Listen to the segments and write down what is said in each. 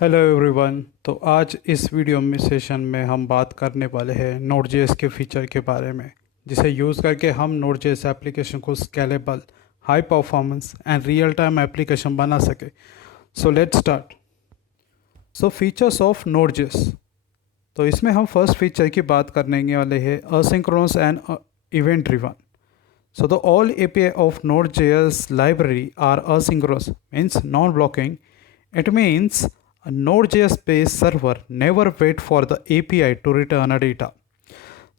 Hello everyone. तो आज इस वीडियो में सेशन में हम बात करने वाले हैं नोड.जेएस के फीचर के बारे में, जिसे यूज़ करके हम नोड.जेएस एप्लीकेशन को scalable, high performance and real time application बना सके। So let's start. So features of Node js. तो इसमें हम फर्स्ट फीचर की बात करने वाले हैं asynchronous and event driven. So the all API of Node.js library are asynchronous, means non-blocking. It means a Node.js based server never wait for the API to return a data.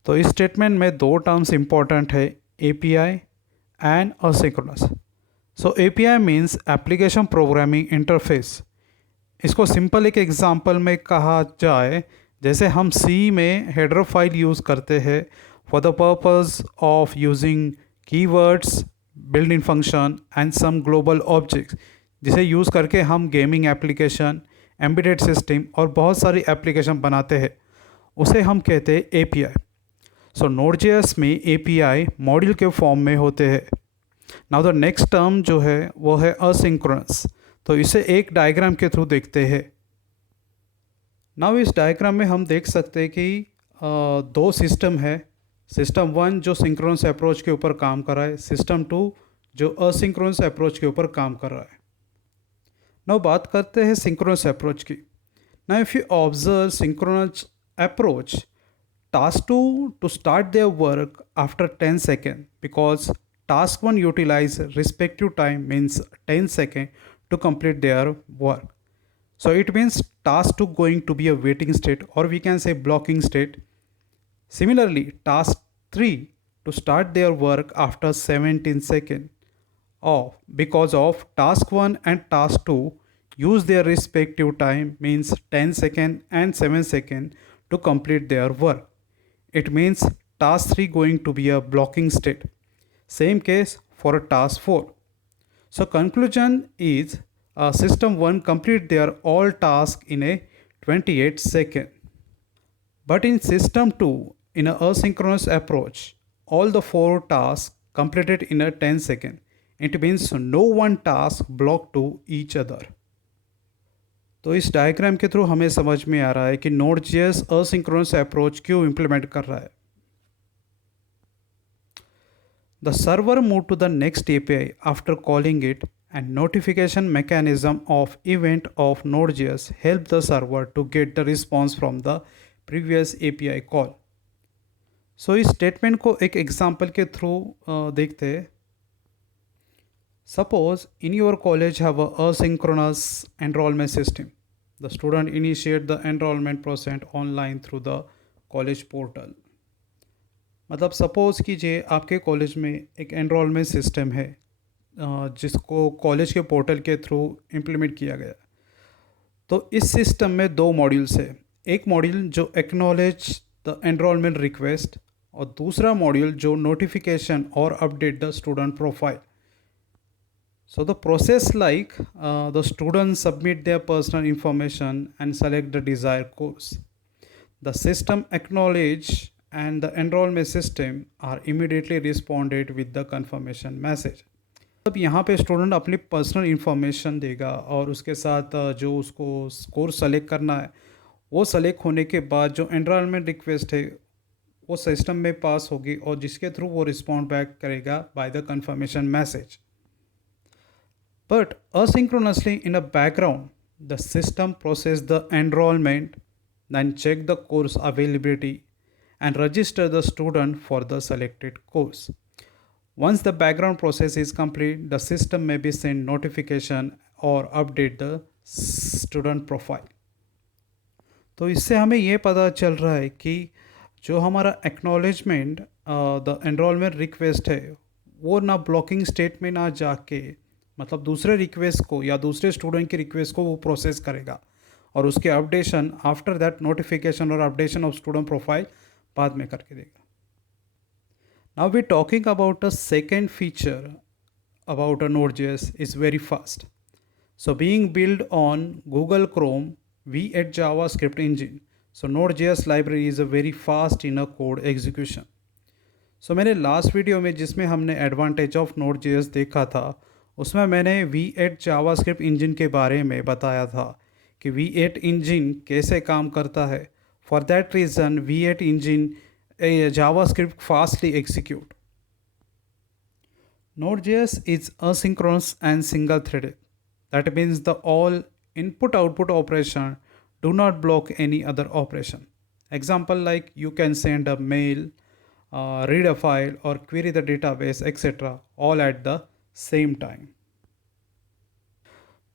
तो इस स्टेटमेंट में दो terms important है, API and asynchronous. So API means application programming interface. इसको सिंपल एक एग्जांपल में कहा जाए, जैसे हम C में हेडर फाइल यूज़ करते हैं for the purpose of using keywords, built in function and some global objects, जिसे यूज़ करके हम गेमिंग एप्लीकेशन, एम्बेडेड सिस्टम और बहुत सारी एप्लीकेशन बनाते हैं, उसे हम कहते हैं एपीआई। सो नोड.जेएस में एपीआई मॉड्यूल के फॉर्म में होते हैं। नाउ द नेक्स्ट टर्म जो है वो है असिंक्रोनस। तो इसे एक डायग्राम के थ्रू देखते हैं। नाउ इस डायग्राम में हम देख सकते हैं कि दो सिस्टम है। सिस्टम 1 जो सिंक्रोनस अप्रोच के ऊपर काम कर रहा है, सिस्टम 2 जो असिंक्रोनस अप्रोच के ऊपर काम कर रहा है। नाउ बात करते हैं सिंक्रोनस अप्रोच की। Now if you observe synchronous approach, task 2 to start their work after 10 second because task 1 utilise respective time means 10 second to complete their work. So it means task 2 going to be a waiting state, or we can say blocking state. Similarly, task 3 to start their work after 17 seconds because of task 1 and task 2 use their respective time means 10 seconds and 7 seconds to complete their work. It means task 3 going to be a blocking state. Same case for a task 4. So conclusion is system 1 complete their all tasks in a 28 second. But in system 2, in a asynchronous approach, all the 4 tasks completed in a 10 second. It means no one task blocked to each other. तो इस डायग्राम के थ्रू हमें समझ में आ रहा है कि नोड.जेएस असिंक्रोनस अप्रोच क्यों इम्प्लीमेंट कर रहा है. The server moved to the next API after calling it, and notification mechanism of event of Node.js help the server to get the response from the previous API call. So इस स्टेटमेंट को एक एग्जांपल के थ्रू देखते हैं. Suppose in your college have a asynchronous enrollment system. The student initiate the enrollment process online through the college portal. मतलब सपोज़ कीजिए आपके कॉलेज में एक एनरोलमेंट सिस्टम है जिसको कॉलेज के पोर्टल के थ्रू इम्प्लीमेंट किया गया. तो इस सिस्टम में दो मॉड्यूल्स है. एक मॉड्यूल जो एक्नॉलेज द एनरोलमेंट रिक्वेस्ट और दूसरा मॉड्यूल जो नोटिफिकेशन और update the student profile. So the process like the student submit their personal information and select the desire course. The system acknowledge and the enrollment system are immediately responded with the confirmation message. अब यहाँ पे स्टूडेंट अपनी personal information देगा और उसके साथ जो उसको कोर्स सेलेक्ट करना है वो सेलेक्ट होने के बाद जो एनरोलमेंट रिक्वेस्ट है वो सिस्टम में पास होगी और जिसके थ्रू वो रिस्पॉन्ड बैक करेगा by the confirmation message. But asynchronously in a background the system process the enrollment, then check the course availability and register the student for the selected course. Once the background process is complete, the system may be send notification or update the student profile. तो इससे हमें ये पता चल रहा है कि जो हमारा एक्नॉलेजमेंट द एनरोलमेंट रिक्वेस्ट है वो ना ब्लॉकिंग स्टेट में ना जाके मतलब दूसरे रिक्वेस्ट को या दूसरे स्टूडेंट की रिक्वेस्ट को वो प्रोसेस करेगा और उसके अपडेशन आफ्टर दैट नोटिफिकेशन और अपडेशन ऑफ स्टूडेंट प्रोफाइल बाद में करके देगा. Now we talking about a second feature about a Node js is very fast. So being build on Google Chrome V8 JavaScript engine, so Node js library is a very fast in a code execution. So मेरे last video में जिसमें हमने advantage of नोड.जेएस देखा था उसमें मैंने V8 JavaScript engine के बारे में बताया था कि V8 इंजन कैसे काम करता है. For that reason, V8 engine a JavaScript fastly execute. Node.js is asynchronous and single-threaded. That means the all input-output operation do not block any other operation. Example like you can send a mail, read a file or query the database etc. all at the same time.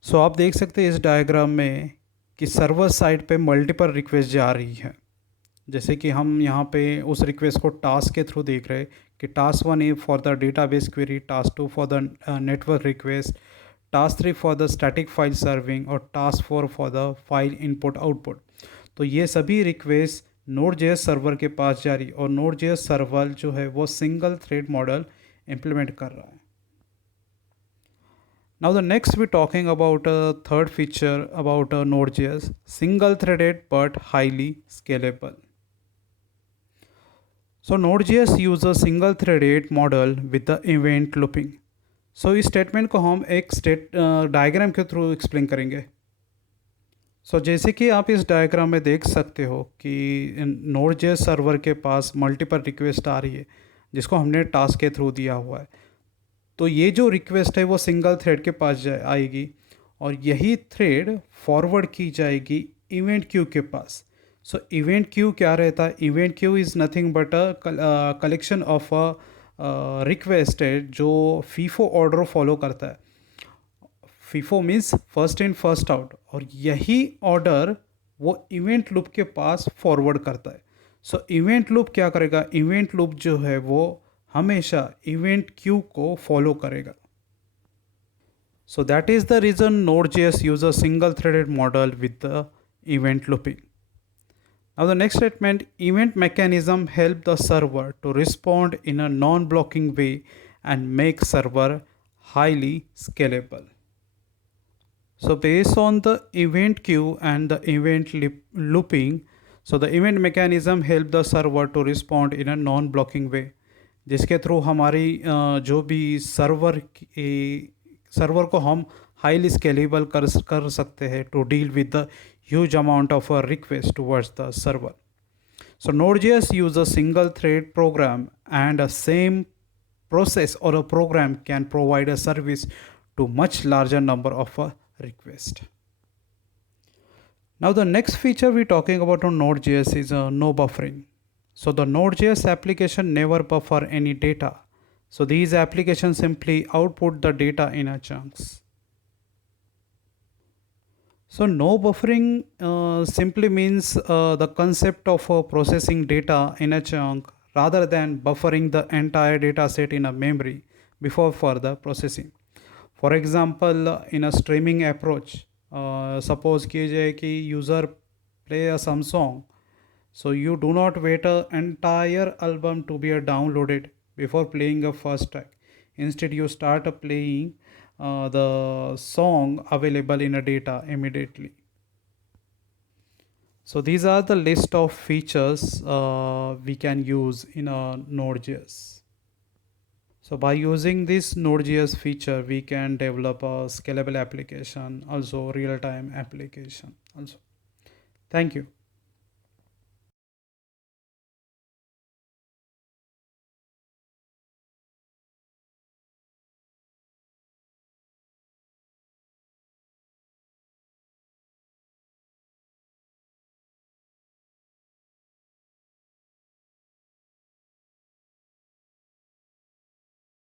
So आप देख सकते हैं इस डायग्राम में कि server side पे multiple request जा रही है. जैसे कि हम यहाँ पे उस रिक्वेस्ट को टास्क के थ्रू देख रहे हैं कि task 1 is for the database query, task 2 for the network request, task 3 for the static file serving और task 4 for the file input output. तो ये सभी रिक्वेस्ट Node.js सर्वर के पास जा रही और Node.js सर्वर जो है वो सिंगल थ्रेड मॉडल इम्प्लीमेंट कर रहा है. Now the next we're talking about a third feature about Node.js, single threaded but highly scalable. So Node.js uses single threaded model with the event looping. So इस स्टेटमेंट को हम एक डायग्राम के through explain करेंगे. So जैसे कि आप इस डायग्राम में देख सकते हो कि Node.js सर्वर के पास मल्टीपल रिक्वेस्ट आ रही है जिसको हमने टास्क के थ्रू दिया हुआ है. तो ये जो रिक्वेस्ट है वो सिंगल थ्रेड के पास आएगी और यही थ्रेड फॉरवर्ड की जाएगी इवेंट क्यू के पास. सो इवेंट क्यू क्या रहता है? Event Q is nothing but a collection of a request है जो फीफो ऑर्डर फॉलो करता है. FIFO means first in first out और यही ऑर्डर वो इवेंट लूप के पास फॉरवर्ड करता है. सो इवेंट लूप क्या करेगा? इवेंट लूप जो है वो हमेशा इवेंट क्यू को फॉलो करेगा. So that is the reason Node.js use a single threaded model with the event looping. Now the next statement, event mechanism help the server to respond in a non blocking way and make server highly scalable. So based on the event queue and the event looping, so the event mechanism help the server to respond in a non-blocking way. जिसके थ्रू हमारी जो भी सर्वर को हम highly scalable कर सकते हैं to deal with the huge amount of request towards the server. So Node.js use a single thread program and a same process or a program can provide a service to much larger number of request. Now the next feature we're talking about on Node.js is no buffering. So the Node.js application never buffer any data. So these applications simply output the data in a chunks. So no buffering simply means the concept of processing data in a chunk rather than buffering the entire data set in a memory before further processing. For example, in a streaming approach, suppose कीजिए कि user play some song, so you do not wait an entire album to be downloaded before playing a first track. Instead, you start playing the song available in a data immediately. So these are the list of features we can use in a Node.js. So by using this Node.js feature, we can develop a scalable application, also real-time application also. Thank you.